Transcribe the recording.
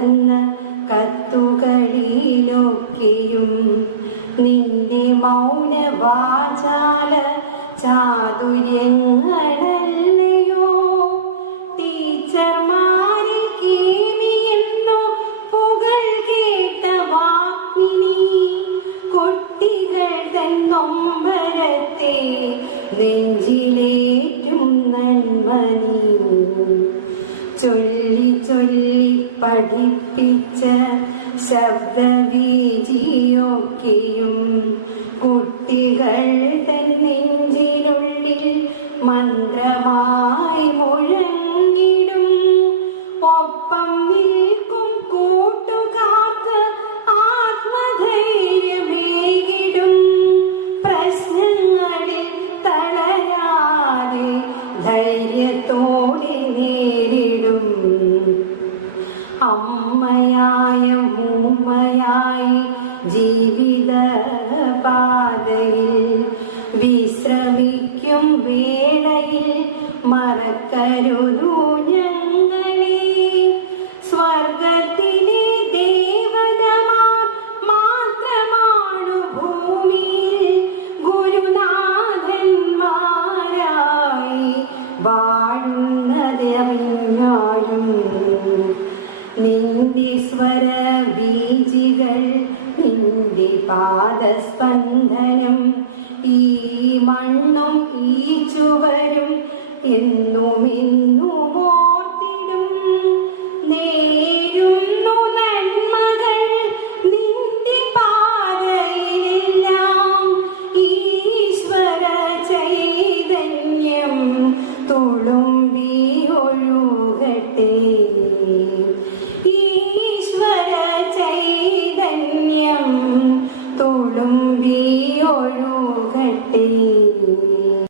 തന്ന കത്തുകളിലൊക്കെയും നിന്റെ മൗനവാചാല ചാതുര്യങ്ങളല്ലയോ ടീച്ചർമാരിൽ കേമിയെന്നോ പുകൾ കേട്ട വാക്കിനി കുട്ടികൾ തൻ നൊമ്പരത്തെ നെഞ്ചിലേറ്റും നന്മനി ചൊല്ലി ചൊല്ലി പഠിപ്പിച്ച ശബ്ദവീചിയൊക്കെയും കുട്ടികൾ തൻ നെഞ്ചിനുള്ളിൽ മന്ത്രമായി മുഴങ്ങിടും ഒപ്പം നിൽക്കും കൂട്ടുകാർക്ക് ആത്മധൈര്യമേകിടും പ്രശ്നങ്ങളിൽ തളരാതെ ധൈര്യത്തോടെ നേരിടും അമ്മയായ മൂമ്മയായി ജീവിത പാതയിൽ വിശ്രമിക്കും വേളയിൽ മറക്കരുതു ഞങ്ങളെ സ്വർഗത്തിലെ ദേവതമാർ മാത്രമാണു ഭൂമിയിൽ ഗുരുനാഥന്മാരായി വാഴുന്നതറിഞ്ഞാലും നിന്റെ സ്വരബീജികൾ നിന്റെ പാദസ്പന്ദനം ഈ മണ്ണും ഈ ചുവരും എന്നും